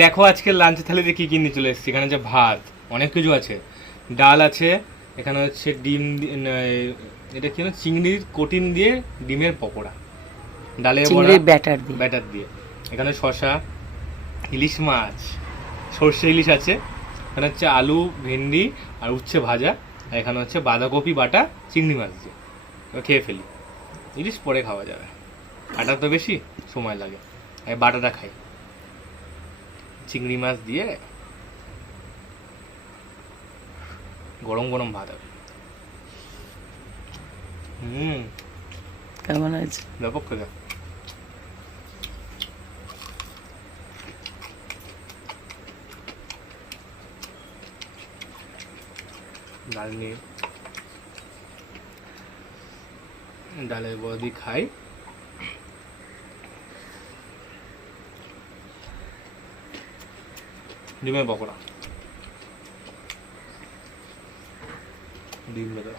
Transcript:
দেখো আজকে লাঞ্চ থালিতে কি কি নিয়ে চলে এসেছি। এখানে যে ভাত, অনেক কিছু আছে, ডাল আছে, এখানে হচ্ছে ডিম এটা কি না, চিংড়ির কোটিন দিয়ে ডিমের পকোড়া, ডালের বড়া, চিংড়ির ব্যাটার দিয়ে। ব্যাটার দিয়ে। এখানে শসা, ইলিশ মাছ, সর্ষে ইলিশ আছে, এখানে হচ্ছে আলু, ভেন্ডি আর উচ্ছে ভাজা, আর এখানে হচ্ছে বাঁধাকপি বাটা চিংড়ি মাছ দিয়ে। এবার খেয়ে ফেলি, ইলিশ পরে খাওয়া যাবে, কাটা তো বেশি সময় লাগে, আমি বাটাটা খাই। চিংড়ি মাছ দিয়ে গরম গরম ভাত হবে। কেমন আছে? ব্যাপক খেতে। ডাল নিয়ে, ডালের বড়া দিয়ে খাই। ডিমের পকোড়া, ডিম বেদা।